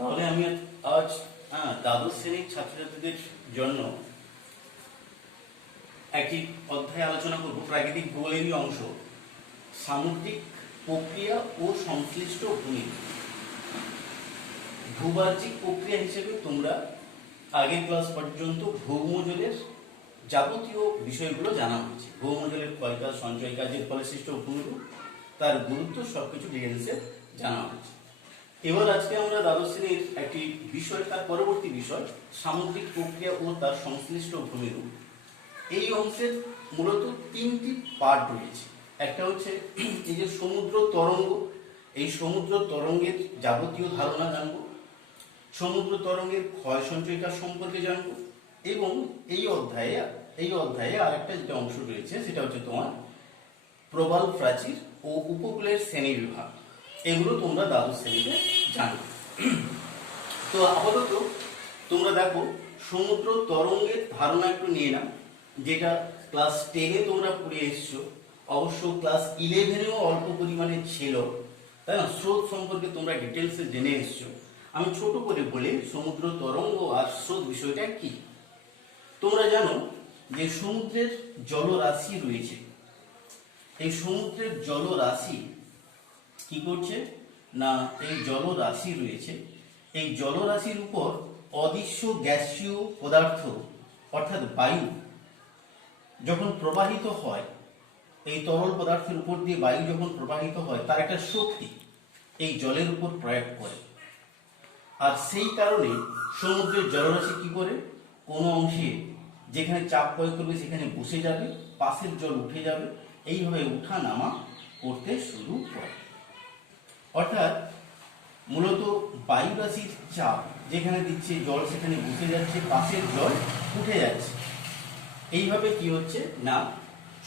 তাহলে আমি আজ দ্বাদশ শ্রেণীর ছাত্রছাত্রীদের জন্য একটি অধ্যায় আলোচনা করব, প্রাকৃতিক ভূগোলেরই অংশ, সামুদ্রিক প্রক্রিয়া ও সংশ্লিষ্ট ভূমি। ভূবাহ্যিক প্রক্রিয়া হিসেবে তোমরা আগের ক্লাস পর্যন্ত ভৌমজলের যাবতীয় বিষয়গুলো জানা হয়েছে। ভৌমজলের ক্ষয়কাজ, সঞ্চয় কাজের ফলে সৃষ্ট ভূমিরূপ, তার গুরুত্ব সবকিছু ডিটেলসে জানা হয়েছে। এবার আজকে আমরা দ্বাদশ শ্রেণীর একটি বিষয়, তার পরবর্তী বিষয় সামুদ্রিক প্রক্রিয়া ও তার সংশ্লিষ্ট ভূমিরূপ। এই অংশের মূলত তিনটি পার্ট রয়েছে। একটা হচ্ছে এই যে সমুদ্র তরঙ্গ, এই সমুদ্র তরঙ্গের যাবতীয় ধারণা জানব, সমুদ্র তরঙ্গের ক্ষয় সঞ্চয় কাজ সম্পর্কে জানব, এবং এই অধ্যায়ে আরেকটা যেটা অংশ রয়েছে সেটা হচ্ছে তোমার প্রবাল প্রাচীর ও উপকূলের শ্রেণী বিভাগ। এগুলো তোমরা দ্বাদশ শ্রেণীতে জানো। তো আপাতত তোমরা দেখো সমুদ্র তরঙ্গের ধারণা একটু নিয়ে নাও, যেটা ক্লাস 10-এ তোমরা পড়ে এসছো, অবশ্য ক্লাস 11-এও অল্প পরিমাণে ছিল, তাই না? স্রোত সম্পর্কে তোমরা ডিটেলসে জেনে এসছো। আমি ছোট করে বলি সমুদ্র তরঙ্গ আর স্রোত বিষয়টা কি। তোমরা জানো যে সমুদ্রের জলরাশি রয়েছে, এই সমুদ্রের জলরাশি কি করছে না, এই জলরাশি রয়েছে, এই জলরাশির উপর অদৃশ্য গ্যাসীয় পদার্থ অর্থাৎ বায়ু যখন প্রবাহিত হয়, এই তরল পদার্থের উপর দিয়ে বায়ু যখন প্রবাহিত হয়, তার একটা শক্তি এই জলের উপর প্রয়োগ করে। আর সেই কারণে সমুদ্রের জলরাশি কি করে, কোনো অংশে যেখানে চাপ প্রয়োগ করবে সেখানে বসে যাবে, পাশের জল উঠে যাবে, এইভাবে উঠা নামা করতে শুরু করে। অর্থাৎ মূলত বায়ু রাশির চাপ যেখানে দিচ্ছে, জল সেখানে বসে যাচ্ছে, পাশের জল উঠে যাচ্ছে। এইভাবে কি হচ্ছে না,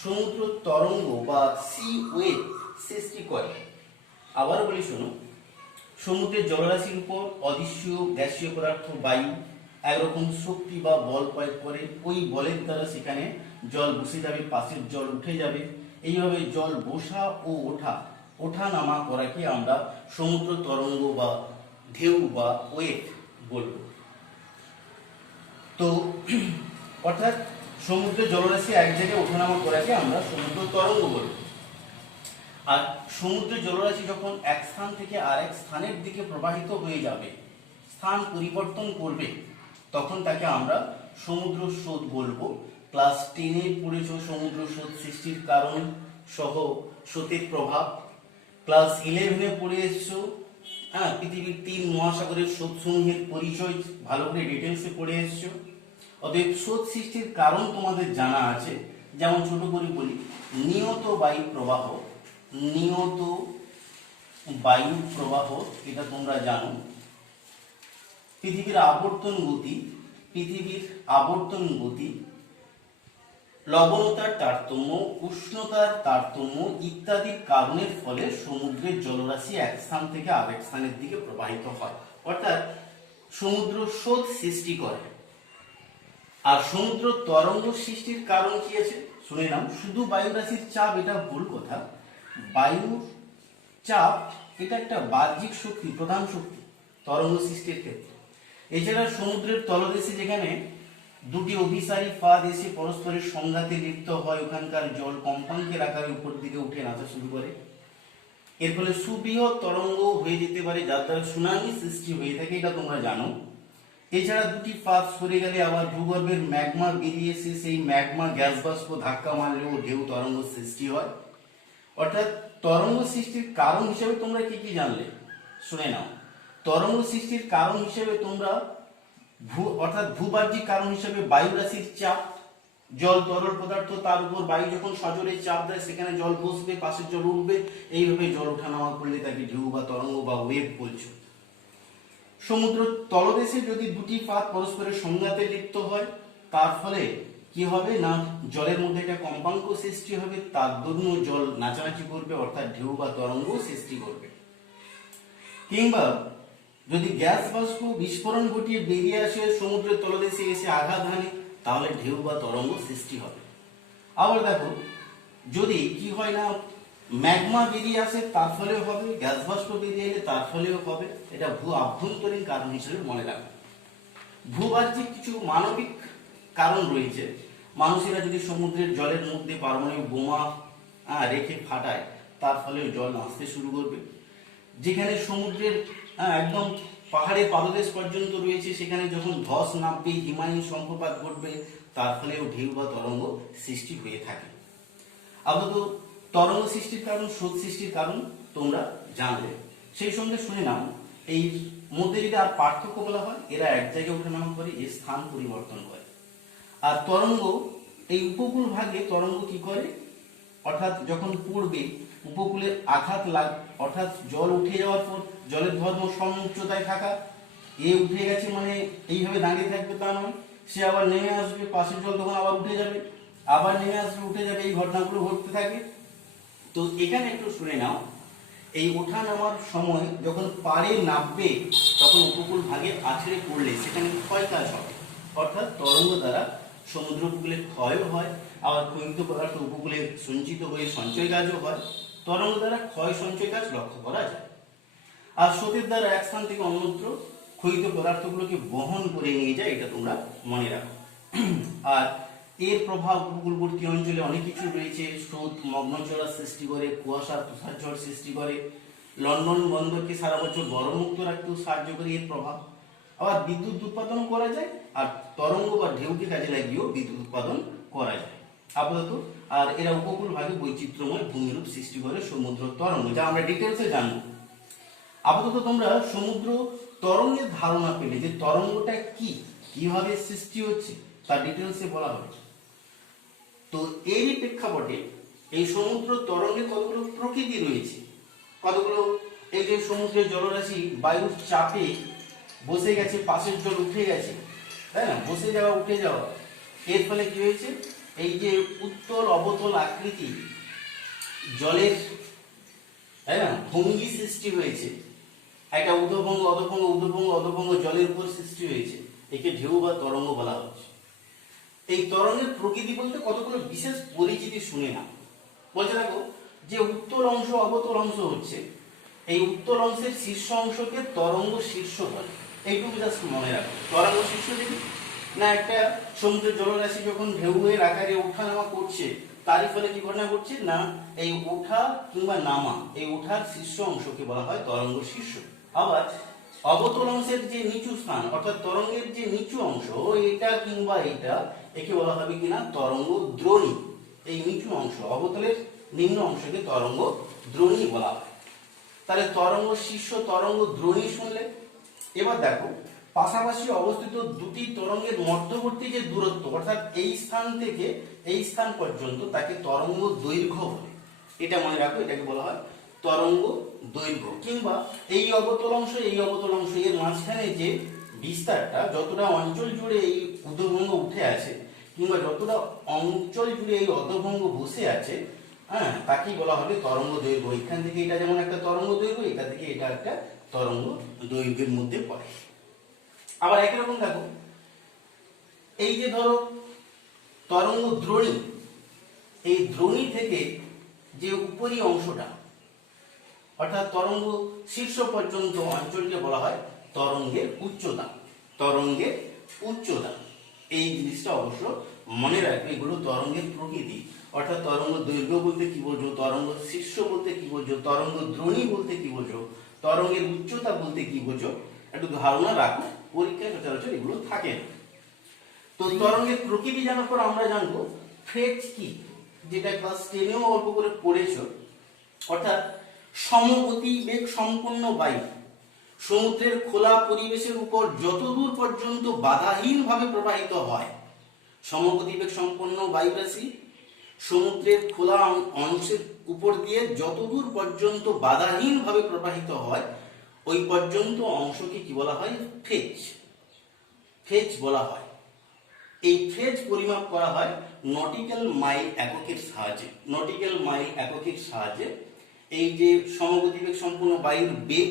সমুদ্র তরঙ্গ বা সি ওয়েভ সৃষ্টি করে। আবার বলি শোনো, সমুদ্রের জলরাশির উপর অদৃশ্য গ্যাসীয় পদার্থ বায়ু একরকম শক্তি বা বল প্রয়োগ করে, ওই বলের দ্বারা সেখানে জল বসে যাবে, পাশের জল উঠে যাবে। এইভাবে জল বসা ও ওঠা নামা করাকে আমরা সমুদ্র তরঙ্গ বা ঢেউ বা ওয়েভ বলবো। তো অর্থাৎ সমুদ্রের জলরাশি এক জায়গায় ওঠানামা করাকে আমরা সমুদ্র তরঙ্গ বলবো। আর সমুদ্রের জলরাশি যখন এক স্থান থেকে আরেক স্থানের দিকে প্রবাহিত হয়ে যাবে, স্থান পরিবর্তন করবে, তখন তাকে আমরা সমুদ্র স্রোত বলবো। ক্লাস 10-এ পড়েছো সমুদ্র স্রোত সৃষ্টির কারণ সহ স্রোতের প্রভাব। ক্লাস 11-এ পড়ে এসছো পৃথিবীর 3 মহাসাগরের স্রোতসমূহের পরিচয় ভালো করে ডিটেলসে পড়ে এসছো। অতএব স্রোত সৃষ্টির কারণ তোমাদের জানা আছে। যেমন ছোট করে বলি, নিয়ত বায়ু প্রবাহ, নিয়ত বায়ু প্রবাহ এটা তোমরা জানো। পৃথিবীর আবর্তন গতি, লবণতার তারতম্য, উষ্ণতার তারতম্য ইত্যাদির কারণের ফলে সমুদ্রের জলরাশি এক স্থান থেকে আরেক স্থানের দিকে প্রবাহিত হয়, অর্থাৎ সমুদ্র স্রোত সৃষ্টি করে। আর সমুদ্র তরঙ্গ সৃষ্টির কারণ কি আছে শুনে নাও। শুধু বায়ু রাশির চাপ এটা ভুল কথা। বায়ুর চাপ এটা একটা বাহ্যিক শক্তি, প্রধান শক্তি তরঙ্গ সৃষ্টির ক্ষেত্রে। এছাড়া সমুদ্রের তলদেশে যেখানে দুটি অভিসারী ফাঁদ এসে পরস্পরের সংঘাতে লিপ্ত হয়, ওখানকার জল কম্পাঙ্কের আকারে উপর দিকে উঠে নাচা শুরু করে। এর ফলে সুবৃহৎ তরঙ্গ হয়ে যেতে পারে, যার দ্বারা সুনামি সৃষ্টি হয়ে থাকে, এটা তোমরা জানো। এছাড়া দুটি ফাঁদ সরে গেলে আবার ভূগর্ভের ম্যাগমা বেরিয়ে এসে সেই ম্যাগমা গ্যাস বাষ্প ধাক্কা মারলেও ঢেউ তরঙ্গ সৃষ্টি হয়। অর্থাৎ তরঙ্গ সৃষ্টির কারণ হিসেবে তোমরা কি কি জানলে শুনে নাও। তরঙ্গ সৃষ্টির কারণ হিসেবে তোমরা অর্থাৎ ভূবাহ্যিক কারণ হিসেবে বায়ু রাশির চাপ, জল তরল পদার্থ, তার উপর বায়ু যখন সজোরে চাপ দেয় সেখানে জল বসবে, পাশের জল উঠবে, এইভাবে জল ওঠানামা করলে তাকে ঢেউ বা তরঙ্গ বা ওয়েভ বলছো। সমুদ্র তলদেশে যদি দুটি ফাঁদ পরস্পরের সংঘাতে লিপ্ত হয়, তার ফলে কি হবে না, জলের মধ্যে একটা কম্পাঙ্ক সৃষ্টি হবে, তার দরুন জল নাচানাচি করবে, অর্থাৎ ঢেউ বা তরঙ্গ সৃষ্টি করবে। কিংবা যদি গ্যাস বাষ্প বিস্ফোরণ ঘটিয়ে বেরিয়ে আসে সমুদ্রের তলদেশে এসে আঘাত হানে, তাহলে ঢেউ বা তরঙ্গ সৃষ্টি হবে। আবার দেখো, যদি কি হয় না, ম্যাগমা বেরিয়ে আসে তার ফলেও হবে, গ্যাস বাষ্প বেরিয়ে এলে তার ফলেও হবে। এটা ভূ আভ্যন্তরীণ কারণ হিসেবে মনে রাখবে। ভূবাহ্যিক কিছু মানবিক কারণ রয়েছে। মানুষেরা যদি সমুদ্রের জলের মধ্যে পারমাণবিক বোমা রেখে ফাটায়, তার ফলে জল আসতে শুরু করবে। যেখানে সমুদ্রের একদম পাহাড়ের পাদদেশ পর্যন্ত রয়েছে, সেখানে যখন ধস নামবে, হিমায়ী শঙ্খপাত ঘটবে, তার ফলেও ঢেউ বা তরঙ্গ সৃষ্টি হয়ে থাকে। আপাতত তরঙ্গ সৃষ্টির কারণ, স্রোত সৃষ্টির কারণ তোমরা জানলে। সেই সঙ্গে শুনে নাও, এই মধ্যে যদি আর পার্থক্য বলা হয়, এরা এক জায়গায় ওঠানামা করে, এর স্থান পরিবর্তন করে। আর তরঙ্গ, এই উপকূল ভাগে তরঙ্গ কি করে, অর্থাৎ যখন পড়বে উপকূলে আঘাত অর্থাৎ জল উঠে যাওয়ার পর জলের ধর্ম সম উচ্চতায় থাকা, এ উঠে গেছে মানে এইভাবে দাঁড়িয়ে থাকবে তা নয়, সে আবার নেমে আসবে, পাশের জল তখন আবার উঠে যাবে, আবার নেমে আসবে, উঠে যাবে, এই ঘটনাগুলো ঘটতে থাকে। তো এখানে একটু শুনে নাও, এই ওঠা নামার সময় যখন পাড়ে নামবে, তখন উপকূল ভাগে আছড়ে পড়লে সেখানে ক্ষয় কাজ হবে, অর্থাৎ তরঙ্গ দ্বারা সমুদ্র উপকূলে ক্ষয়ও হয়, আবার ক্ষয়িত পদার্থ উপকূলে সঞ্চিত হয়ে সঞ্চয় কাজও হয়। তরঙ্গ দ্বারা ক্ষয় সঞ্চয় কাজ লক্ষ্য করা যায়। আর স্রোতের দ্বারা এক স্থান থেকে অন্যত্র ক্ষয়িত পদার্থগুলোকে বহন করে নিয়ে যায়, এটা তোমরা মনে রাখো। আর এর প্রভাব উপকূলবর্তী অঞ্চলে অনেক কিছু রয়েছে। স্রোত মগ্নচড়া সৃষ্টি করে, কুয়াশা তুষার ঝড় সৃষ্টি করে, লন্ডন বন্দরকে সারা বছর গরমমুক্ত রাখতেও সাহায্য করে এর প্রভাব। আবার বিদ্যুৎ উৎপাদন করা যায়, আর তরঙ্গ বা ঢেউকে কাজে লাগিয়েও বিদ্যুৎ উৎপাদন করা যায় আপাতত। আর এরা উপকূল ভাগে বৈচিত্র্যময় ভূমিরূপ সৃষ্টি করে সমুদ্র তরঙ্গ, যা আমরা ডিটেলসে জানবো। আপাতত তোমরা সমুদ্র তরঙ্গের ধারণা পেলে, যে তরঙ্গটা কি, কিভাবে সৃষ্টি হচ্ছে, তার ডিটেলসে বলা হবে। তো এরই প্রেক্ষাপটে এই সমুদ্র তরঙ্গের কতগুলো প্রকৃতি রয়েছে, কতগুলো, এই যে সমুদ্রের জলরাশি বায়ুর চাপে বসে গেছে, পাশের জল উঠে গেছে, তাই না, বসে যাওয়া উঠে যাওয়া, এর ফলে কি হয়েছে, এই যে উত্তল অবতল আকৃতি জলের, তাই না, ভঙ্গি সৃষ্টি হয়েছে, একটা ঊর্ধ্বভঙ্গ অধঃভঙ্গ, ঊর্ধ্বভঙ্গ অধঃভঙ্গ জলের উপর সৃষ্টি হয়েছে, একে ঢেউ বা তরঙ্গ বলা হচ্ছে। এই তরঙ্গের প্রকৃতি বলতে কতগুলো বিশেষ পরিচিতি শুনে না। বলতে দেখো, যে উত্তল অংশ অবতল অংশ হচ্ছে, এই উত্তল অংশের শীর্ষ অংশকে তরঙ্গ শীর্ষ বলে, এইটুকু জাস্ট মনে রাখো। তরঙ্গ শীর্ষ দেখি না, একটা সমুদ্রের জলরাশি যখন ঢেউয়ের আকারে ওঠানামা করছে, তারই ফলে কি ঘটনা ঘটছে না, এই ওঠা কিংবা নামা, এই ওঠার শীর্ষ অংশকে বলা হয় তরঙ্গ শীর্ষ। আবার অবতল অংশের যে নিচু স্থান, অর্থাৎ তরঙ্গের যে নিচু অংশ, এটা কিংবা এটা, একে বলা হবে কিনা তরঙ্গ দ্রোণী। এই নিচু অংশ, অবতলের নিম্ন অংশকে তরঙ্গ দ্রোণী বলা হয়। তাহলে তরঙ্গ শীর্ষ, তরঙ্গ দ্রোণী শুনলে, এবার দেখো পাশাপাশি অবস্থিত দুটি তরঙ্গের মধ্যবর্তী যে দূরত্ব, অর্থাৎ এই স্থান থেকে এই স্থান পর্যন্ত, তাকে তরঙ্গ দৈর্ঘ্য বলে। এটা মনে রাখো, এটাকে বলা হয় তরঙ্গ দৈর্ঘ্য। কিংবা এই অবতল অংশ, এই অবতল অংশ, এর মাঝখানে যে বিস্তারটা, যতটা অঞ্চল জুড়ে এই ঊর্ধ্বভঙ্গ উঠে আছে, কিংবা যতটা অঞ্চল জুড়ে এই অধঃভঙ্গ বসে আছে, তাকেই বলা হবে তরঙ্গ দৈর্ঘ্য। এখান থেকে এটা যেমন একটা তরঙ্গ দৈর্ঘ্য, এটা থেকে এটা একটা তরঙ্গ দৈর্ঘ্যের মধ্যে পড়ে। আবার একই রকম দেখো, এই যে ধরো তরঙ্গ দ্রোণী, এই দ্রোণী থেকে যে উপরি অংশটা, অর্থাৎ তরঙ্গ শীর্ষ পর্যন্ত অঞ্চলকে বলা হয় তরঙ্গের উচ্চতা। তরঙ্গের উচ্চতা, এই জিনিসটা অবশ্য মনে রাখবে। এগুলো তরঙ্গের প্রকৃতি, অর্থাৎ তরঙ্গ দৈর্ঘ্য বলতে কি বোঝো, তরঙ্গ শীর্ষ বলতে কি বোঝো, তরঙ্গ দ্রোণী বলতে কি বোঝো, তরঙ্গের উচ্চতা বলতে কি বোঝো, একটু ধারণা রাখো। পরীক্ষায় সচরাচর এগুলো থাকে না। তো তরঙ্গের প্রকৃতি জানার পর আমরা জানবো ফেজ কি, যেটা ক্লাস 10এও অল্প করে পড়েছো, অর্থাৎ সমগতিবেগ সম্পন্ন বায়ু সমুদ্রের খোলা পরিবেশের উপর যতদূর পর্যন্ত বাধাহীনভাবে প্রবাহিত হয়। সমগতিবেগ সম্পন্ন বায়ু রাশি সমুদ্রের খোলা অংশের উপর দিয়ে যতদূর পর্যন্ত বাধাহীনভাবে প্রবাহিত হয়, ওই পর্যন্ত অংশকে কি বলা হয়, ফেজ। ফেজ বলা হয়। এই ফেজ পরিমাপ করা হয় নটিক্যাল মাইল এককের সাহায্যে। নটিক্যাল মাইল এককের সাহায্যে এই যে সমগতিবেগ সম্পূর্ণ বায়ুর বেগ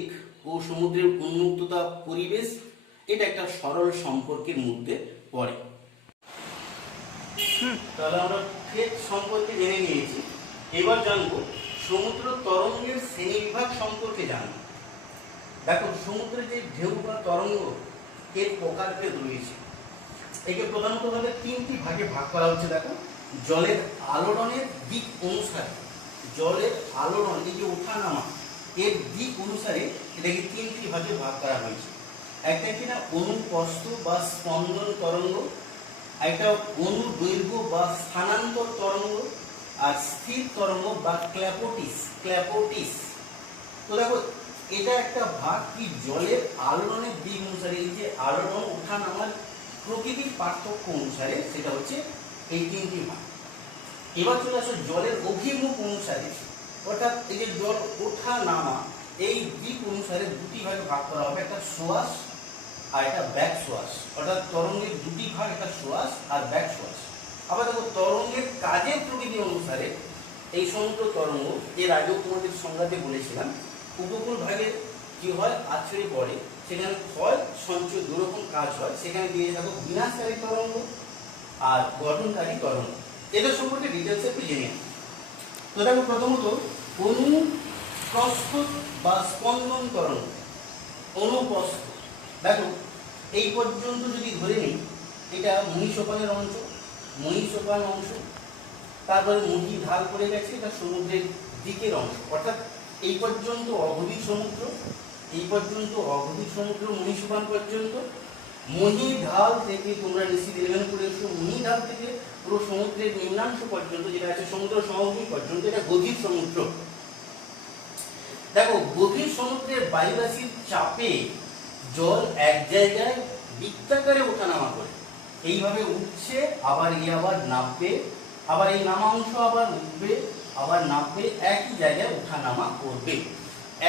ও সমুদ্রের উন্মুক্ততা পরিবেশ, এটা একটা সরল সম্পর্কের মধ্যে পড়ে। তাহলে আমরা ফেজ সম্পর্কে জেনে নিয়েছি। এবার জানবো সমুদ্র তরঙ্গের শ্রেণীবিভাগ সম্পর্কে জানো। দেখো সমুদ্রে যে ঢেউ বা তরঙ্গ এর প্রকারভেদ রয়েছে। একে প্রধানত ভাবে তিনটি ভাগে ভাগ করা হচ্ছে। দেখো জলের আলোড়নের দিক অনুসারে, জলের আলোড়ন এই যে ওঠা নামা এর দিক অনুসারে এটাকে তিনটি ভাগে ভাগ করা হয়েছে। একটা কিনা অনুপ্রস্থ বা স্পন্দন তরঙ্গ, একটা অনুদৈর্ঘ্য বা স্থানান্তর তরঙ্গ, আর স্থির তরঙ্গ বা ক্ল্যাপোটিস। তো দেখো এটা একটা ভাগ কি জলের আলোড়নের দিক অনুসারে, এই যে আলোড়ন ওঠা নামার প্রকৃতির পার্থক্য অনুসারে, সেটা হচ্ছে এই তিনটি ভাগ। এবার চলে আসো জলের অভিমুখ অনুসারে, অর্থাৎ এই যে জল ওঠা নামা এই দিক অনুসারে দুটি ভাগে ভাগ করা হবে, একটা সোয়াশ আর একটা ব্যাক সোয়াশ। অর্থাৎ তরঙ্গের দুটি ভাগ, একটা সোয়াশ আর ব্যাক সোয়াশ। আবার দেখো তরঙ্গের কাজের প্রকৃতি অনুসারে এই সমুদ্র তরঙ্গ, এর আগেও তোমাদের সংজ্ঞাতে বলেছিলাম, উপকূল ভাগে কি হয় আছড়ে পড়ে, সেখানে ক্ষয় সঞ্চয় দুরকম কাজ হয়। সেখানে দিয়ে দেখো বিনাশকারী তরঙ্গ আর গঠনকারী তরঙ্গ। এদের সম্পর্কে ডিটেলসে একটু জেনে নিই। তো দেখো প্রথমত অনুপ্রস্থ বা স্পন্দন তরঙ্গ। অনুপ্রস্থ দেখো এই পর্যন্ত যদি ধরে নিই, এটা মহীসোপানের অংশ, মহীসোপান অংশ, তারপরে মহি ঢাল পড়ে গেছে, এটা সমুদ্রের দিকের অংশ। অর্থাৎ এই পর্যন্ত অগভীর সমুদ্র, এই পর্যন্ত অগভীর সমুদ্র মহীসোপান পর্যন্ত। মহি ঢাল থেকে তোমরা নিশ্চিত এলেভেন করে এসো, মহি ঢাল থেকে পুরো সমুদ্রের নিম্নাংশ পর্যন্ত যেটা আছে সমুদ্র সমভূমি পর্যন্ত, এটা গভীর সমুদ্র। দেখো গভীর সমুদ্রের বায়ুরাশির চাপে জল এক জায়গায় বৃত্তাকারে ওঠানামা করে, এইভাবে উঠছে, আবার আবার নামবে, আবার এই নামা অংশ আবার উঠবে, আবার নামবে, একই জায়গায় ওঠানামা করবে,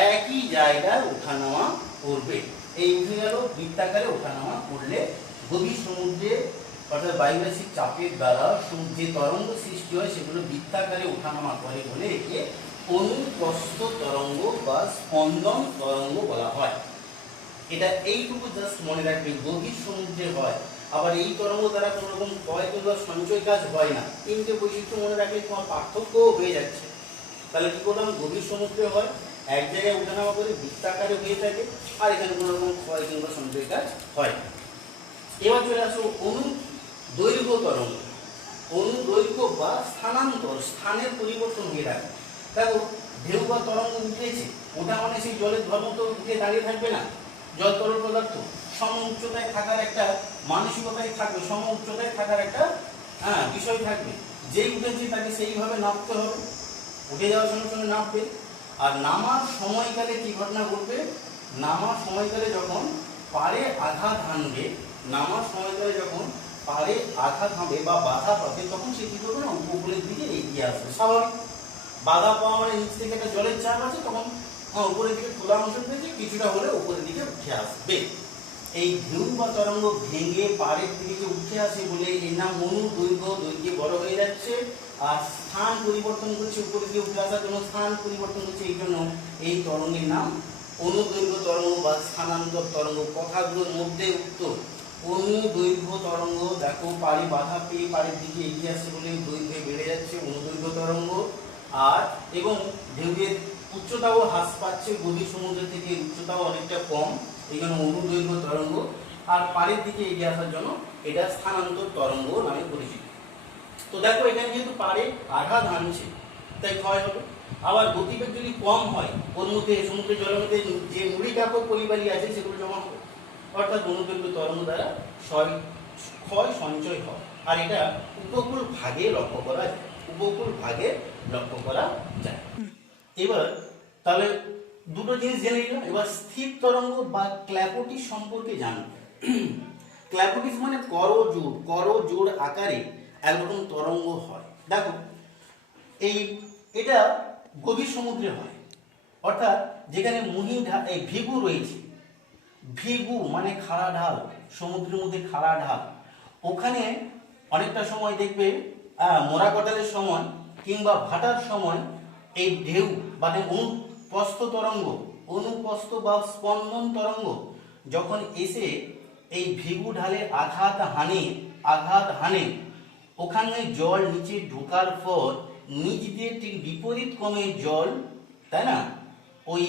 একই জায়গায় ওঠানামা করবে। এই উঠে গেল বৃত্তাকারে ওঠানামা করলে গভীর সমুদ্রে অর্থাৎ বায়ুরাশির চাপের দ্বারা যে তরঙ্গ সৃষ্টি হয় সেগুলো বৃত্তাকারে ওঠানামা করে বলে একে অনুপ্রস্থ তরঙ্গ বা স্পন্দন তরঙ্গ বলা হয়। এটা এইটুকু জাস্ট মনে রাখবে, গভীর সমুদ্রে হয়, আবার এই তরঙ্গ দ্বারা কোনো রকম ক্ষয় কিংবা সঞ্চয় কাজ হয় না। তিনটে বৈশিষ্ট্য মনে রাখলে তোমার পার্থক্য হয়ে যাচ্ছে। তাহলে কি করলাম, গভীর সমুদ্রে হয়, এক জায়গায় ওঠানামা করে বৃত্তাকারে হয়ে থাকে, আর এখানে কোনো রকম ক্ষয় কিংবা সঞ্চয় কাজ হয় না। এবার চলে আসো অনুদৈর্ঘ্য তরঙ্গ। অনুদৈর্ঘ্য বা স্থানান্তর, স্থানের পরিবর্তন হয়ে থাকে। দেখো ঢেউ বা তরঙ্গ উঠেছে, ওটা মানে সেই জলের ধর্ম তো উঠে দাঁড়িয়ে থাকবে না। জল তরল পদার্থ সম উচ্চতায় থাকার একটা মানসিকতায় থাকবে, সম উচ্চতায় থাকার একটা বিষয় থাকবে। যেই উঠেছে তাকে সেইভাবে নামতে হবে, উঠে যাওয়ার সঙ্গে সঙ্গে নামবে। আর নামার সময়কালে কি ঘটনা ঘটবে, নামার সময়কালে যখন পাড়ে আঘাত হানবে, নামার সময়কালে যখন পাড়ে আঘাত হবে বা বাধা পাবে, তখন সে কি করবে না, উপকূলের দিকে এগিয়ে আসবে। স্বাভাবিক, বাধা পাওয়া মানে নিচ থেকে একটা জলের চাপ আছে, তখন উপরের দিকে খোলা অংশ থেকে কিছুটা হলে উপরের দিকে উঠে আসবে। এই ঢেউ বা তরঙ্গ ভেঙে পাড়ের দিকে উঠে আসে বলে এর নাম অনুদৈর্ঘ্য, দৈর্ঘ্যে বড় হয়ে যাচ্ছে। আর স্থান পরিবর্তন করছে, উপরের দিকে উঠে আসার জন্য স্থান পরিবর্তন করছে, এই জন্য এই তরঙ্গের নাম অনুদৈর্ঘ্য তরঙ্গ বা স্থানান্তর তরঙ্গ। কথাগুলোর মধ্যে উত্তর, অনুদৈর্ঘ্য তরঙ্গ দেখো পাড়ে বাধা পেয়ে পাড়ের দিকে এগিয়ে আসছে বলে দৈর্ঘ্যে বেড়ে যাচ্ছে অনুদৈর্ঘ্য তরঙ্গ। আর এবং ঢেউয়ের উচ্চতাও হ্রাস পাচ্ছে, গভীর সমুদ্র থেকে উচ্চতাও অনেকটা কম, এই জন্য অনুদৈর্ঘ্য তরঙ্গ। আর পাড়ের দিকে এগিয়ে আসার জন্য এটা স্থানান্তর তরঙ্গ নামে পরিচিত। তো দেখো এখানে যেহেতু পাড়ে আঘাত হানছে তাই ক্ষয় হবে। আবার গতিবেগ যদি কম হয়, ওর মধ্যে সমুদ্রের জলের মধ্যে যে নুড়ি কাপড় পরিবাহী আছে সেগুলো জমা হবে, অর্থাৎ অনুদৈর্ঘ্য তরঙ্গ দ্বারা ক্ষয় সঞ্চয় হয়। আর এটা উপকূল ভাগে লক্ষ্য করা যায়, উপকূল ভাগে লক্ষ্য করা যায়। এবার তাহলে দুটো জিনিস জেনে নিলাম। এবার স্থির তরঙ্গ বা ক্ল্যাপোটিস সম্পর্কে জানব। ক্ল্যাপোটিস মানে করজোড় আকারে একরকম তরঙ্গ হয়। দেখো এটা গভীর সমুদ্রে হয়, অর্থাৎ যেখানে ভিগু রয়েছে, ভিগু মানে খাড়া ঢাল, সমুদ্রের মধ্যে খাড়া ঢাল, ওখানে অনেকটা সময় দেখবে মোরা সময় কিংবা ভাটার সময় এই ঢেউ মানে অনুপ্রস্থ বা স্পন্দন তরঙ্গ যখন এসে এই ভিগু ঢালে আঘাত হানে, ওখানে জল নিচে ঢোকার পর নিচ দিয়ে ঠিক বিপরীত ক্রমে জল, তাই না, ওই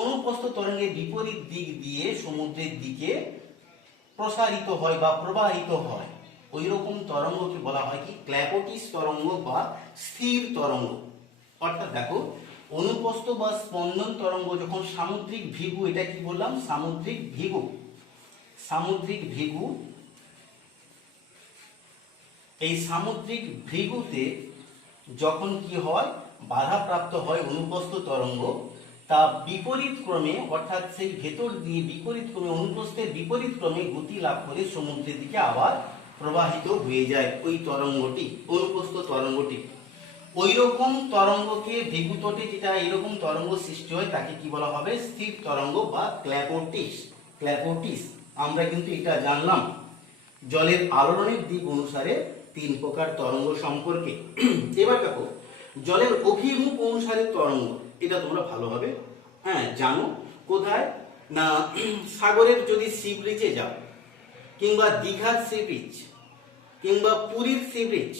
অনুপ্রস্থ তরঙ্গের বিপরীত দিক দিয়ে সমুদ্রের দিকে প্রসারিত হয় বা প্রবাহিত হয়, ওই রকম তরঙ্গকে বলা হয় কি ক্ল্যাপোটিস তরঙ্গ বা স্থির তরঙ্গ। অর্থাৎ দেখো, অনুপ্রস্থ বা স্পন্দন তরঙ্গ যখন সামুদ্রিক ভিগু, এটা কি বললাম, সামুদ্রিক ভিগু, সামুদ্রিক ভিগু, এই সামুদ্রিক ভৃগুতে যখন কি হয়, বাধাপ্রাপ্ত হয় অনুপ্রস্থ তরঙ্গ, তা বিপরীত ক্রমে, অর্থাৎ সেই ভেতর দিয়ে বিপরীত ক্রমে, অনুপ্রস্থের বিপরীত ক্রমে গতি লাভ করে সমুদ্রের দিকে আবার প্রবাহিত হয়ে যায় ওই তরঙ্গটি, অনুপ্রস্থ তরঙ্গটি। ওই রকম তরঙ্গকে ভৃগুতটে যেটা এরকম তরঙ্গ সৃষ্টি হয় তাকে কি বলা হবে, স্থির তরঙ্গ বা ক্ল্যাপোটিস। ক্ল্যাপোটিস আমরা কিন্তু এটা জানলাম জলের আলোড়নের দিক অনুসারে 3 প্রকার তরঙ্গ সম্পর্কে। এবার দেখো, জলের অভিমুখ অনুসারে তরঙ্গ, এটা তোমরা ভালোভাবে জানো। কোথায় না, সাগরের যদি সি ব্রিজে যাও, কিংবা দীঘার সি ব্রিজ, কিংবা পুরীর সি ব্রিজ,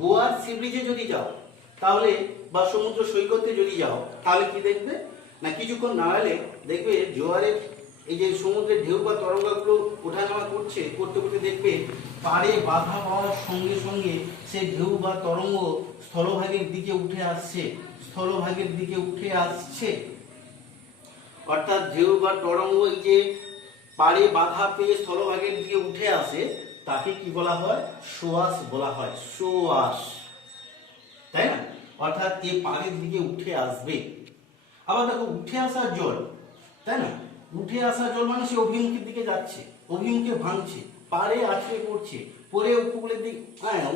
গোয়ার সি ব্রিজে যদি যাও তাহলে, বা সমুদ্র সৈকতে যদি যাও, তাহলে কি দেখবে না, কিছুক্ষণ নাড়ালে দেখবে জোয়ারের এই যে সমুদ্রের ঢেউ বা তরঙ্গগুলো ওঠানামা করছে, করতে করতে দেখবে পাড়ে বাধা পাওয়ার সঙ্গে সঙ্গে সেই ঢেউ বা তরঙ্গ স্থলভাগের দিকে উঠে আসছে, স্থলভাগের দিকে উঠে আসছে। অর্থাৎ ঢেউ বা তরঙ্গ এই যে পাড়ে বাধা পেয়ে স্থলভাগের দিকে উঠে আসে, তাকে কি বলা হয়, সোয়াস বলা হয়, সোয়াস, তাই না। অর্থাৎ এই পাড়ের দিকে উঠে আসবে। আবার দেখো, উঠে আসা জল, তাই না, উঠে আসা জল মানে সে অভিমুখের দিকে যাচ্ছে, অভিমুখে ভাঙছে, পাড়ে আছড়ে পড়ছে, পরে উপকূলের দিকে,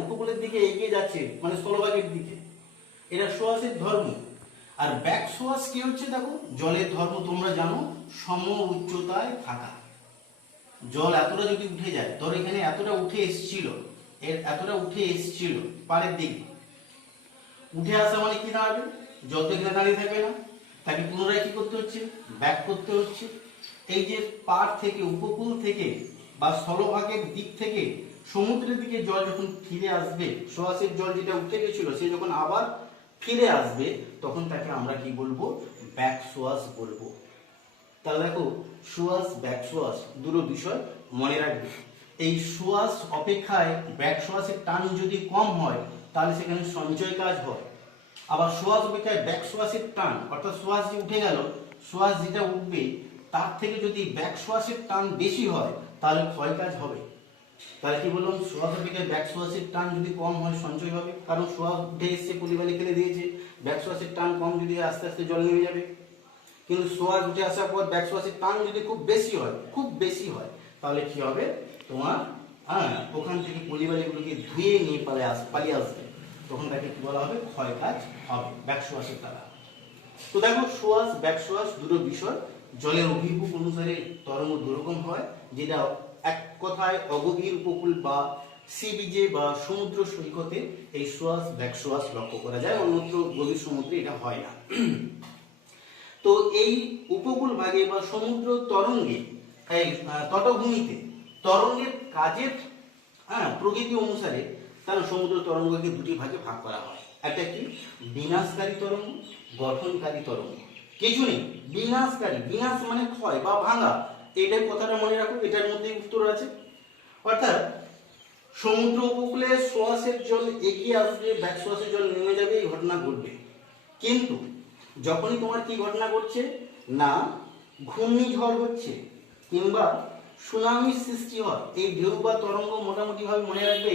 উপকূলের দিকে এগিয়ে যাচ্ছে, মানে স্থলভাগের দিকে। এটা সোয়াসের ধর্ম। আর ব্যাক সোয়াস কি হচ্ছে, দেখো জলের ধর্ম তোমরা জানো, সম উচ্চতায় থাকা। জল এতটা যদি উঠে যায়, ধর এখানে এতটা উঠে এসছিল, এতটা উঠে এসছিল পাড়ের দিকে, উঠে আসা মানে কি দাঁড়াবে, জল তো এখানে দাঁড়িয়ে থাকবে না, তাকে পুনরায় কি করতে হচ্ছে, ব্যাক করতে হচ্ছে। এই যে পাড় থেকে, উপকূল থেকে বা স্থলভাগের দিক থেকে সমুদ্রের দিকে জল যখন ফিরে আসবে, সোয়াসের জল যেটা উঠে গেছিল সে যখন আবার ফিরে আসবে, তখন তাকে আমরা কি বলবো, ব্যাক সোয়াস বলবো। তাহলে দেখো, সোয়াস ব্যাক সোয়াস দুটো বিষয় মনে রাখবে। এই সোয়াস অপেক্ষায় ব্যাক সোয়াসের টান যদি কম হয় তাহলে সেখানে সঞ্চয় কাজ হয়। আবার সোয়াস অপেক্ষায় ব্যাক সোয়াসের টান, অর্থাৎ সোয়াস যে উঠে গেল, সোয়াস যেটা উঠবে তার থেকে যদি ব্যাক সোয়াসের টান বেশি হয় তাহলে ক্ষয় কাজ হবে। তাহলে কি বললাম, সোয়াস অপেক্ষায় ব্যাক সোয়াসের টান যদি কম হয় সঞ্চয় হবে, কারণ সোয়াস উঠে এসছে, পলিবালি ফেলে দিয়েছে, ব্যাক সোয়াসের টান কম যদি আস্তে আস্তে জল নেমে যাবে। কিন্তু সোয়াস উঠে আসার পর ব্যাক সোয়াসের টান যদি খুব বেশি হয়, খুব বেশি হয়, তাহলে কি হবে, তোমার ওখান থেকে পলিবালিগুলোকে ধুয়ে নিয়ে পালিয়ে আসবে, তখন তাকে কি বলা হবে, ক্ষয় কাজ হবে ব্যাক সোয়াসের দ্বারা। তো দেখো, সোয়াস ব্যাক সোয়াস দুটো বিষয়। জলের অভিমুখ অনুসারে তরঙ্গ দুরকম হয়, যেটা এক কথায় অগভীর উপকূল বা সি বিচে বা সমুদ্র সৈকতে এই সোয়াস ব্যাক সোয়াস লক্ষ্য করা যায়, অন্যত্র গভীর সমুদ্রে এটা হয় না। তো এই উপকূল ভাগে বা সমুদ্র তরঙ্গে, এই তটভূমিতে তরঙ্গের কাজের প্রকৃতি অনুসারে তার সমুদ্র তরঙ্গকে দুটি ভাগে ভাগ করা হয়। একটা কি, বিনাশকারী তরঙ্গ, গঠনকারী তরঙ্গ। কিছু নেই, বিনাশকারী, বিনাশ মানে ক্ষয় বা ভাঙা, এটার কথাটা মনে রাখো, এটার মধ্যে উত্তর আছে। অর্থাৎ সমুদ্র উপকূলে সোয়াসের জল এগিয়ে আসবে, ব্যাক সোয়াসের জল নেমে যাবে, এই ঘটনা ঘটবে। কিন্তু যখনই তোমার কি ঘটনা ঘটছে না, ঘূর্ণিঝড় হচ্ছে কিংবা সুনামির সৃষ্টি হয়, এই ঢেউ বা তরঙ্গ মোটামুটি ভাবে মনে রাখবে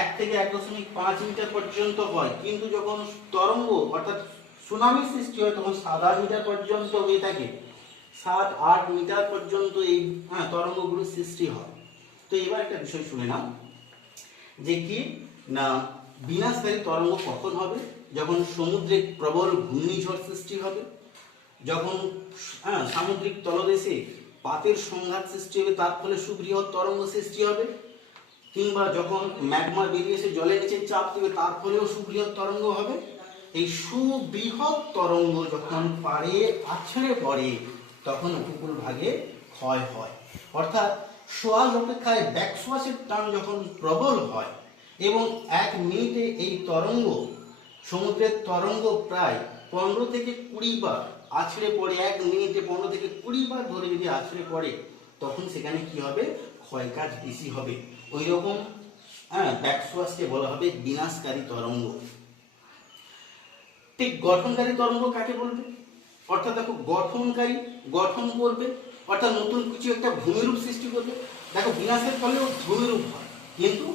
1 থেকে 1.5 মিটার পর্যন্ত হয়। কিন্তু যখন তরঙ্গ অর্থাৎ সুনামির সৃষ্টি হয় তখন 7-8 মিটার পর্যন্ত হয়ে থাকে, 7-8 মিটার পর্যন্ত এই তরঙ্গগুলো সৃষ্টি হয়। তো এবার একটা বিষয় শুনে নাও, যে কি না, বিনাশকারী তরঙ্গ কখন হবে, যখন সমুদ্রে প্রবল ঘূর্ণিঝড় সৃষ্টি হবে, যখন সামুদ্রিক তলদেশে পাতের সংঘাত সৃষ্টি হবে, তার ফলে সুবৃহৎ তরঙ্গ সৃষ্টি হবে, কিংবা যখন ম্যাগমা বেরিয়ে এসে জলের নিচে চাপ দেবে তার ফলেও সুবৃহৎ তরঙ্গ হবে। এই সুবৃহৎ তরঙ্গ যখন পাড়ে আছড়ে পড়ে তখন উপকূল ভাগে ক্ষয় হয়। অর্থাৎ সোয়াস অপেক্ষায় ব্যাক সোয়াসের টান যখন প্রবল হয় এবং 1 মিনিটে এই তরঙ্গ সমুদ্রের তরঙ্গ প্রায় 15 থেকে 20 বার আছড়ে পড়ে, 1 মিনিটে 15 থেকে 20 বার ধরে যদি আছড়ে পড়ে, তখন সেখানে কি হবে, ক্ষয়কাজ বেশি হবে। ওই রকম ব্যাকশ্বাসকে বলা হবে বিনাশকারী তরঙ্গ। ঠিক গঠনকারী তরঙ্গ কাকে বলবে? অর্থাৎ দেখো, গঠনকারী, গঠন করবে, অর্থাৎ নতুন কিছু একটা ভূমিরূপ সৃষ্টি করবে। দেখো, বিনাশের ফলেও ভূমিরূপ হয়, কিন্তু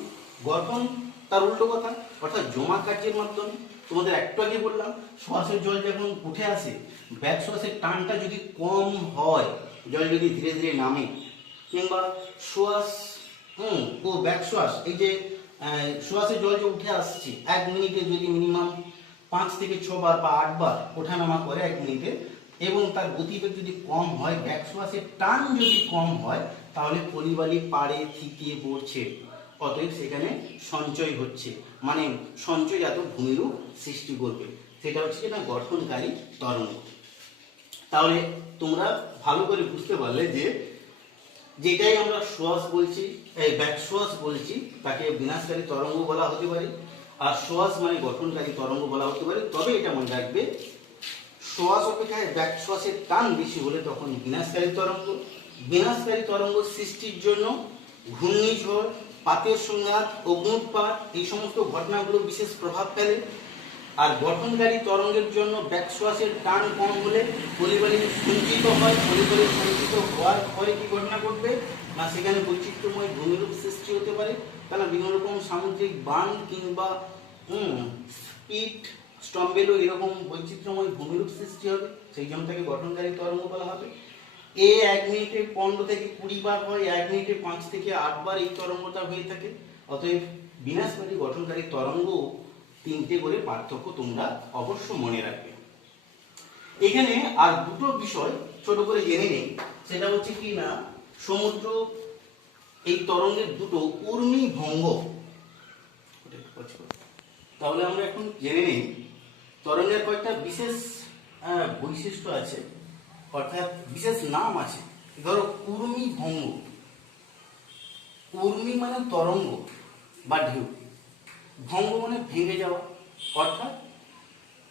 গঠন তার উল্টো কথা, অর্থাৎ জমা কার্যের মাধ্যমে। তোমাদের একটু আগে বললাম, শ্বাসের জল যখন উঠে আসে, ব্যাক শ্বাসের টানটা যদি কম হয়, জল যদি ধীরে ধীরে নামে, কিংবা শ্বাস ও ব্যাক শ্বাস, এই যে শ্বাসের জল যে উঠে আসছে 1 মিনিটে যদি মিনিমাম 5 থেকে 6 বার বা 8 বার ওঠানামা করে 1 মিনিটে, এবং তার গতিবেগ যদি কম হয়, ব্যাক শ্বাসের টান যদি কম হয়, তাহলে পলিবালি পাড়ে থিকে পড়ছে, অতএব সেখানে সঞ্চয় হচ্ছে, মানে সঞ্চয়জাত ভূমিরূপ সৃষ্টি করবে। সেটা হচ্ছে না গঠনকারী তরঙ্গ। তাহলে তোমরা ভালো করে বুঝতে পারলে যে যেটাই আমরা শ্বাস বলছি, এই ব্যাক শ্বাস বলছি, তাকে বিনাশকারী তরঙ্গ বলা হতে পারে, আর শ্বাস মানে গঠনকারী তরঙ্গ বলা হতে পারে। তবে এটা মনে রাখবে, শ্বাস অপেক্ষায় ব্যাক শ্বাসের টান বেশি হলে তখন বিনাশকারী তরঙ্গ। বিনাশকারী তরঙ্গ সৃষ্টির জন্য ঘূর্ণিঝড়, পাতের সংঘাত, অগ্নুৎপাত, এই সমস্ত ঘটনাগুলো বিশেষ প্রভাব ফেলে। আর গঠনকারী তরঙ্গের জন্য ব্যাক শ্বাসের টান কম হলে পলিবালি সঞ্চিত হয়। পলিবালি সঞ্চিত হওয়ার পরে কি ঘটনা ঘটবে না, সেখানে বৈচিত্র্যময় ভূমিরূপ সৃষ্টি হতে পারে। তাহলে বিভিন্ন রকম সামুদ্রিক বান কিংবা স্পিড স্টম্বেলো এরকম বৈচিত্র্যময় ভূমিরূপ সৃষ্টি হবে, সেই জন্য তাকে গঠনকারী তরঙ্গ বলা হবে। 1 মিনিটে 15 থেকে 20 বার হয়, 1 মিনিটে 5 থেকে 8 বার এই তরঙ্গটা হয়ে থাকে। অতএব বিনাশকারী গঠনকারী তরঙ্গ 3টে করে পার্থক্য তোমরা অবশ্য মনে রাখবে। এখানে আর দুটো বিষয় ছোট করে জেনে নেই, সেটা হচ্ছে কি না, সমুদ্র এই তরঙ্গের দুটো ঊর্মি ভঙ্গ। তাহলে আমরা এখন জেনে নেই তরঙ্গের কয়েকটা বিশেষ বৈশিষ্ট্য আছে, অর্থাৎ বিশেষ নাম আছে। ধরো ঊর্মি ভঙ্গ। ঊর্মি মানে তরঙ্গ বা ঢেউ, ভঙ্গ মানে ভেঙে যাওয়া। অর্থাৎ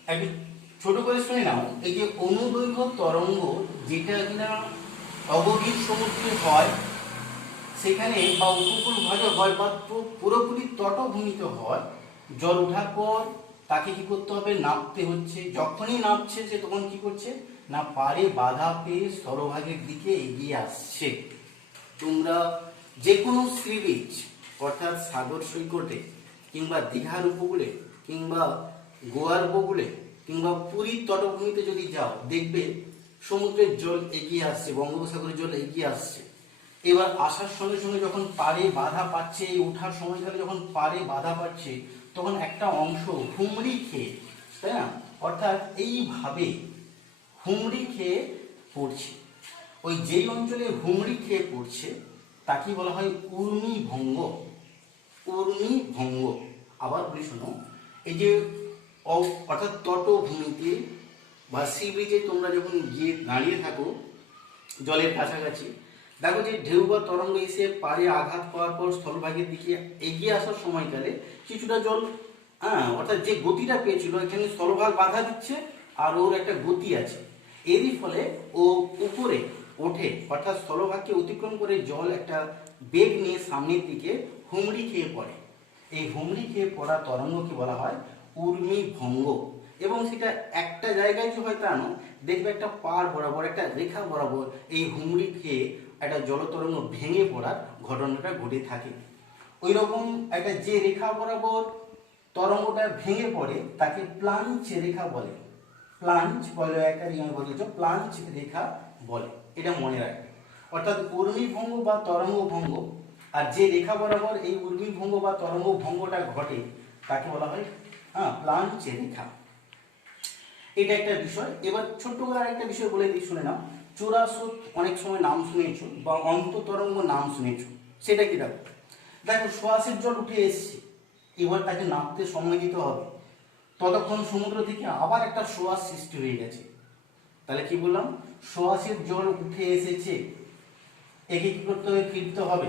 একটু ছোট করে শুনে নাও, এই যে অনুদৈর্ঘ্য তরঙ্গ যেটা কিনা অগভীর সমুদ্রে হয়, সেখানে বা উপকূল ভাগে হয় বা পুরোপুরি তটভূমিতে হয়, জল ওঠার পর তাকে কি করতে হবে, নামতে হচ্ছে। যখনই নামছে সে তখন কি করছে না, পাড়ে বাধা পেয়ে স্থলভাগের দিকে এগিয়ে আসছে। তোমরা যে কোনো সি বিচ, অর্থাৎ সাগর সৈকতে, কিংবা দীঘার উপকূলে, কিংবা গোয়ার উপকূলে, কিংবা পুরীর তটভূমিতে যদি যাও, দেখবে সমুদ্রের জল এগিয়ে আসছে, বঙ্গোপসাগরের জল এগিয়ে আসছে। এবার আসার সঙ্গে সঙ্গে যখন পাড়ে বাধা পাচ্ছে, ওঠার সময়কালে যখন পাড়ে বাধা পাচ্ছে, তখন একটা অংশ হুমড়ি খেয়ে, তাই না, অর্থাৎ এইভাবে হুমড়ি খেয়ে পড়ছে। ওই যেই অঞ্চলে হুমড়ি খেয়ে পড়ছে তাকে বলা হয় ঊর্মি ভঙ্গ। ঊর্মি ভঙ্গ। আবার বলি শোনো, এই যে অর্থাৎ তটভূমিতে বা সি বিচে তোমরা যখন গিয়ে দাঁড়িয়ে থাকো জলের কাছাকাছি, দেখো যে ঢেউ বা তরঙ্গ এসে পাড়ে আঘাত পাওয়ার পর স্থলভাগের দিকে এগিয়ে আসার সময়কালে কিছুটা জল অর্থাৎ যে গতিটা পেয়েছিল, এখানে স্থলভাগ বাধা দিচ্ছে আর ওর একটা গতি আছে, এরই ফলে ও উপরে ওঠে, অর্থাৎ স্থলভাগকে অতিক্রম করে জল একটা বেগ নিয়ে সামনের দিকে হুমড়ি খেয়ে পড়ে। এই হুমড়ি খেয়ে পড়া তরঙ্গকে বলা হয় ঊর্মি ভঙ্গ। এবং সেটা একটা জায়গায় যে হয় তা নয়, দেখবে একটা পাড় বরাবর, একটা রেখা বরাবর এই হুমড়ি খেয়ে একটা জলতরঙ্গ ভেঙে পড়ার ঘটনাটা ঘটে থাকে। ওই রকম একটা যে রেখা বরাবর তরঙ্গটা ভেঙে পড়ে তাকে প্লাঞ্চ রেখা বলে। প্লাঞ্চ বলে, প্লাঞ্চ রেখা বলে, এটা মনে রাখবে। অর্থাৎ ঊর্মি ভঙ্গ বা তরঙ্গ ভঙ্গ, আর যে রেখা বরাবর এই ঊর্মি ভঙ্গ বা তরঙ্গ ভঙ্গটা ঘটে তাকে বলা হয় প্লাঞ্চ রেখা। এটা একটা বিষয়। এবার ছোট্ট করে আরেকটা বিষয় বলে দিই, শুনে নাও। চোরাস্রোত অনেক সময় নাম শুনেছো বা অন্ততরঙ্গ নাম শুনেছো, সেটা কি? দেখো দেখো শ্বাসের জল উঠে এসছে, এবার তাকে নামতে সময় দিতে হবে, ততক্ষণ সমুদ্র থেকে আবার একটা শ্বাস সৃষ্টি হয়ে গেছে। তাহলে কি বললাম, শ্বাসের জল উঠে এসেছে, একে কি করতে হবে, ফিরতে হবে।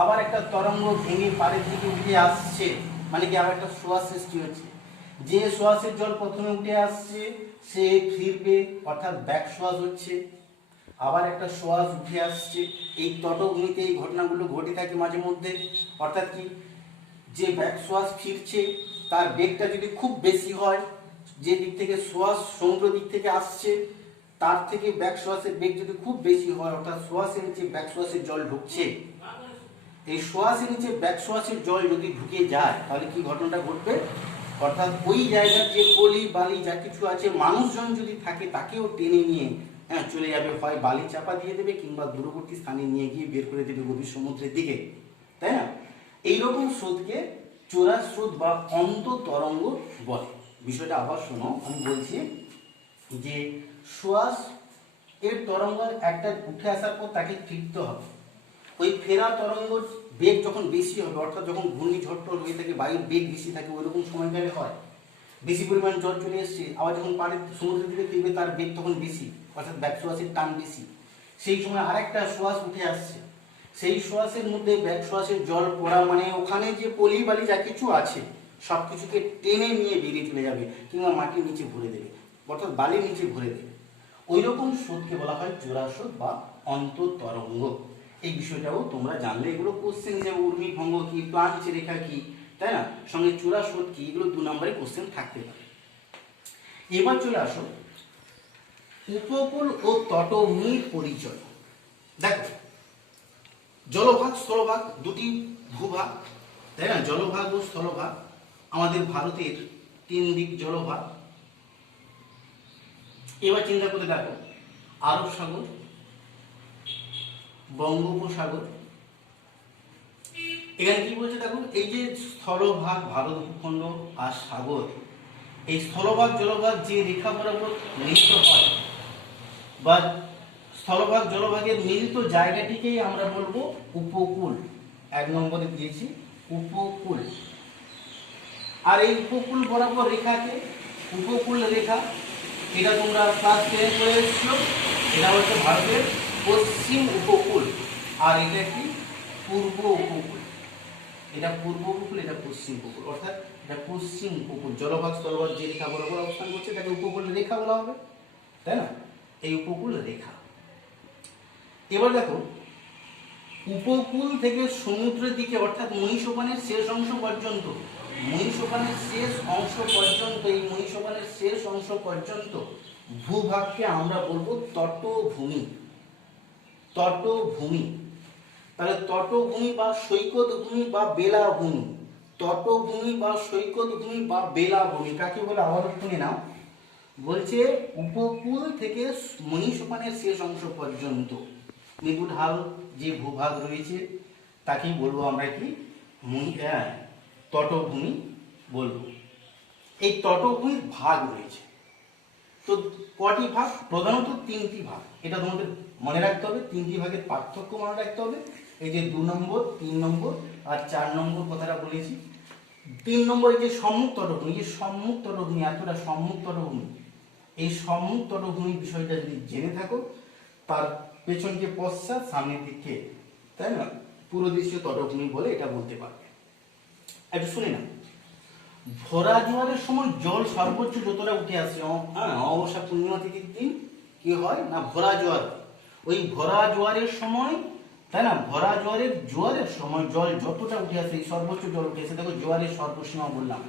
আবার একটা তরঙ্গ ভেঙে পাড়ের দিকে উঠে আসছে, মানে কি আবার একটা শ্বাস সৃষ্টি হচ্ছে। যে শ্বাসের জল প্রথমে উঠে আসছে সে ফিরবে, অর্থাৎ ব্যাক শ্বাস হচ্ছে। আবার একটা শ্বাস উঠে আসছে, এই তটভূমিতে এই ঘটনাগুলো ঘটে থাকে মাঝে মধ্যে। অর্থাৎ কি, যে ব্যাক শ্বাস ফিরছে তার বেগটা যদি খুব বেশি হয়, যে দিক থেকে শ্বাস সমুদ্র দিক থেকে আসছে তার থেকে ব্যাক শ্বাসের বেগ যদি খুব বেশি হয়, অর্থাৎ শ্বাসের নিচে ব্যাক শ্বাসের জল ঢুকছে, এই শ্বাসের নিচে ব্যাক শ্বাসের জল যদি ঢুকে যায় তাহলে কি ঘটনাটা ঘটবে, অর্থাৎ ওই জায়গার যে পলি বালি যা কিছু আছে মানুষজন যদি থাকে তাকেও টেনে নিয়ে চলে যাবে, হয় বালি চাপা দিয়ে দেবে কিংবা দূরবর্তী স্থানে নিয়ে গিয়ে বের করে দেবে গভীর সমুদ্রের দিকে, তাই না? এইরকম স্রোতকে চোরা স্রোত বা অন্তঃতরঙ্গ বলে। বিষয়টা আবার শোনো, আমি বলছি যে শ্বাস এর তরঙ্গ একটা উঠে আসার পর তাকে ফিরতে হবে, ওই ফেরা তরঙ্গ বেগ যখন বেশি হবে, অর্থাৎ যখন ঘূর্ণিঝড় হয়ে থাকে বায়ুর বেগ বেশি থাকে ওইরকম সময়কালে হয়, বেশি পরিমাণ জল চলে এসছে, আবার যখন পাড়ে সমুদ্রের দিকে ফিরবে তার বেগ তখন বেশি, অর্থাৎ ব্যাক শ্বাসের টান বেশি, সেই সময় আরেকটা শ্বাস উঠে আসছে, সেই শ্বাসের মধ্যে ব্যাক শ্বাসের জল পড়া মানে ওখানে যে পলি বালি যা কিছু আছে সব কিছুকে টেনে নিয়ে বেরিয়ে চলে যাবে কিংবা মাটির নিচে ভরে দেবে, অর্থাৎ বালির নিচে ভরে দেবে। ওই রকম স্রোতকে বলা হয় চোরা স্রোত বা অন্তঃতরঙ্গ। এই বিষয়টাও তোমরা জানলে, এগুলো কোশ্চেন হিসেবে উর্মি ভঙ্গ কি, প্লাঞ্চ রেখা কি, তাই না, সঙ্গে চোরা স্রোত কি, এগুলো 2 নম্বরে কোশ্চেন থাকতে পারে। এবার চলে আসো উপকূল ও তটভূমির পরিচয়। দেখো, জলভাগ স্থলভাগ দুটি ভূভাগ, তাই না, জলভাগ ও স্থলভাগ। আমাদের ভারতের 3 দিক জলভাগ। এবার চিন্তা করে দেখো, আরব সাগর, বঙ্গোপসাগর, এখানে কি বলছে দেখো, এই যে স্থলভাগ ভারত ভূখণ্ড আর সাগর, এই স্থলভাগ জলভাগ যে রেখা বরাবর মিলিত হয় বা স্থলভাগ জলভাগের মিলিত জায়গাটিকেই আমরা বলবো উপকূল। 1 নম্বরে দিয়েছি উপকূল। আর এই উপকূল বরাবর রেখাকে উপকূল রেখা, এটা তোমরা ক্লাস 10 পড়ে এসেছো, এটা হচ্ছে ভারতের পশ্চিম উপকূল আর এটা কি পূর্ব উপকূল, এটা পূর্ব উপকূল, এটা পশ্চিম উপকূল, অর্থাৎ এটা পশ্চিম উপকূল। জলভাগ স্থলভাগ যে রেখা বরাবর অবস্থান করছে তাকে উপকূল রেখা বলা হবে, তাই না, এই উপকূল রেখা। এবার দেখো, উপকূল থেকে সমুদ্রের দিকে অর্থাৎ মহীসোপানের শেষ অংশ পর্যন্ত, মহীসোপানের শেষ অংশ পর্যন্ত, এই মহীসোপানের শেষ অংশ পর্যন্ত ভূভাগকে আমরা বলবো তটভূমি। তটভূমি, তাহলে তটভূমি বা সৈকত ভূমি বা বেলাভূমি, তটভূমি বা সৈকত ভূমি বা বেলাভূমি কাকে বলে আবার শুনে নাও। বলছে উপকূল থেকে মহীসোপানের শেষ অংশ পর্যন্ত মৃদুঢাল যে ভূভাগ রয়েছে তাকেই বলবো আমরা কি তটভূমি বলবো। এই তটভূমির ভাগ রয়েছে, তো কটি ভাগ, প্রধানত 3টি ভাগ, এটা তোমাদের মনে রাখতে হবে। 3টি ভাগের পার্থক্য মনে রাখতে হবে, এই যে 2 নম্বর 3 নম্বর আর 4 নম্বর কথাটা বলেছি। 3 নম্বরে যে সম্মুখ তটভূমি, যে সম্মুখ তটভূমি, এতটা সম্মুখ তটভূমি, এই সম্মুখ তটভূমির বিষয়টা যদি জেনে থাকো, তার পেছনকে পশ্চাৎ সামনের দিকে, তাই না, পুরো দৃশ্য তটভূমি বলে এটা বলতে পারবে। একটু শুনে না, ভরা জোয়ারের সময় জল সর্বোচ্চ যতটা উঠে আসে, অমাবস্যা পূর্ণিমা তিথির দিন কি হয় না, ভরা জোয়ার, ওই ভরা জোয়ারের সময়, তাই না, ভরা জোয়ারের সময় জল যতটা উঠে আসে, এই সর্বোচ্চ জল উঠে আসে, দেখো জোয়ারের সর্বসীমা বললাম।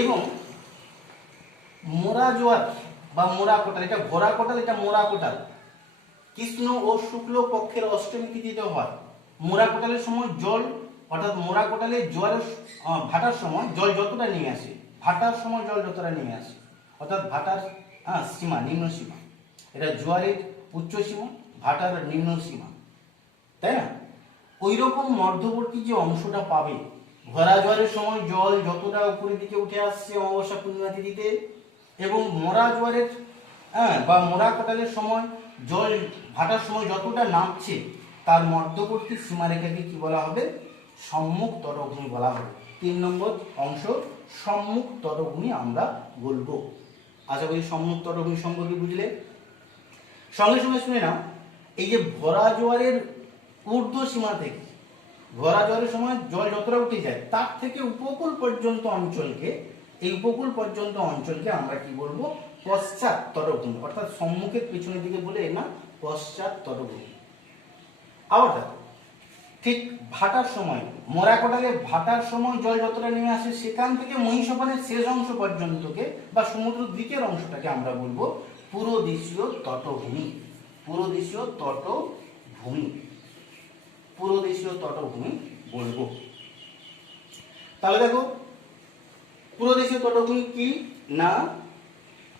এবং মোরা জোয়ার বা মোরা কোটাল, এটা ভরা কোটাল, এটা মোরা কোটাল, কৃষ্ণ ও শুক্ল পক্ষের অষ্টমী তিথিতে হয়। মোরা কোটালের সময় জল, অর্থাৎ মোরা কোটালে জোয়ারের ভাটার সময় জল যতটা নেমে আসে, ভাটার সময় জল যতটা নেমে আসে, অর্থাৎ ভাটার সীমা নিম্ন সীমা, এটা জোয়ারের উচ্চ সীমা, ভাটার নিম্ন সীমা, তাই না। ওই রকম মধ্যবর্তী যে অংশটা পাবে, ভরা জোয়ারের সময় জল যতটা উপরের দিকে উঠে আসছে অমাবস্যা পূর্ণিমা তিথিতে, এবং মোরা জোয়ারের বা মোরা কোটালের সময় জল ভাটার সময় যতটা নামছে, তার মধ্যবর্তী সীমারেখাকে কি বলা হবে, সম্মুখ তটভূমি বলা হবে। 3 নম্বর অংশ সম্মুখ তটভূমি আমরা বলবো। আশা করি সম্মুখ তটভূমি সম্পর্কে বুঝলে। সঙ্গে সঙ্গে শুনে নাও, এই যে ভরা জোয়ারের ঊর্ধ্ব সীমা থেকে, ভরা জলের সময় জল যতটা উঠে যায় তার থেকে উপকূল পর্যন্ত অঞ্চলকে, এই উপকূল পর্যন্ত অঞ্চলকে আমরা কি বলবো, পশ্চাৎ তটভূমি, অর্থাৎ সম্মুখের পিছনের দিকে বলে এর নাম পশ্চাৎ তটভূমি। আবার দেখো, ঠিক ভাটার সময়, মোরাকোটালে ভাটার সময় জল যতটা নেমে আসে সেখান থেকে মহিষাপালের শেষ অংশ পর্যন্তকে বা সমুদ্র দিকের অংশটাকে আমরা বলবো পুরোদেশীয় তটভূমি। পুরোদেশীয় তটভূমি, পুরোদেশীয় তটভূমি বলবো। তাহলে দেখো, পুরোদেশীয় তটভূমি কি না,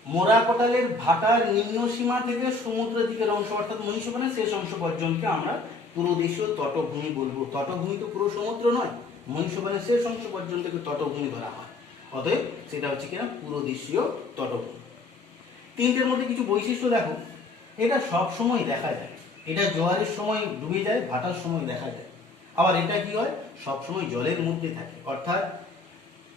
মোরাকোটালের ভাটার নিম্ন সীমা থেকে সমুদ্র দিকের অংশ অর্থাৎ মহিষাপালের শেষ অংশ পর্যন্ত আমরা পুরোদেশীয় তটভূমি বলবো। তটভূমি তো পুরো সমুদ্র নয়, মহিষাপালের শেষ অংশ পর্যন্ত তটভূমি ধরা হয়, অতএব সেটা হচ্ছে কিনা পুরোদেশীয় তটভূমি। তিনটের মধ্যে কিছু বৈশিষ্ট্য দেখো, এটা সব সময় দেখা যায়, এটা জোয়ারের সময় ডুবে যায়, ভাটার সময় দেখা যায়। আবার এটা কি হয়, সব সময় জলের মধ্যে থাকে, অর্থাৎ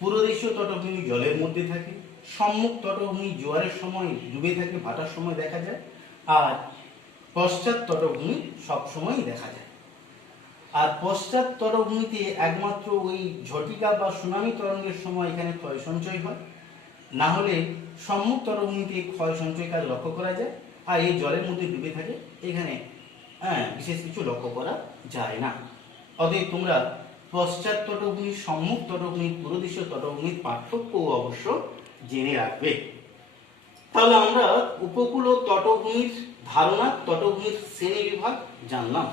পুরোদেশীয় তটভূমি জলের মধ্যে থাকে, সম্মুখ তটভূমি জোয়ারের সময় ডুবে থাকে, ভাটার সময় দেখা যায়, আর পশ্চাৎ তটভূমি সবসময় দেখা যায়। আর পশ্চাৎ তটভূমিতে একমাত্র ওই ঝটিকা বা সুনামি তরঙ্গের সময় এখানে ক্ষয় সঞ্চয় হয়, না হলে সম্মুখ তটভূমিতে ক্ষয় সঞ্চয় কাজ লক্ষ্য করা যায়। আর এই জলের মধ্যে ডুবে থাকে, এখানে বিশেষ কিছু লক্ষ্য করা যায় না। অতএব তোমরা পশ্চাৎ তটভূমি, সম্মুখ তটভূমি, পুরোদেশীয় তটভূমির পার্থক্য অবশ্য জেনে রাখবে। তাহলে আমরা উপকূল ও তটভূমির ধারণা, তটভূমির শ্রেণী বিভাগ জানলাম।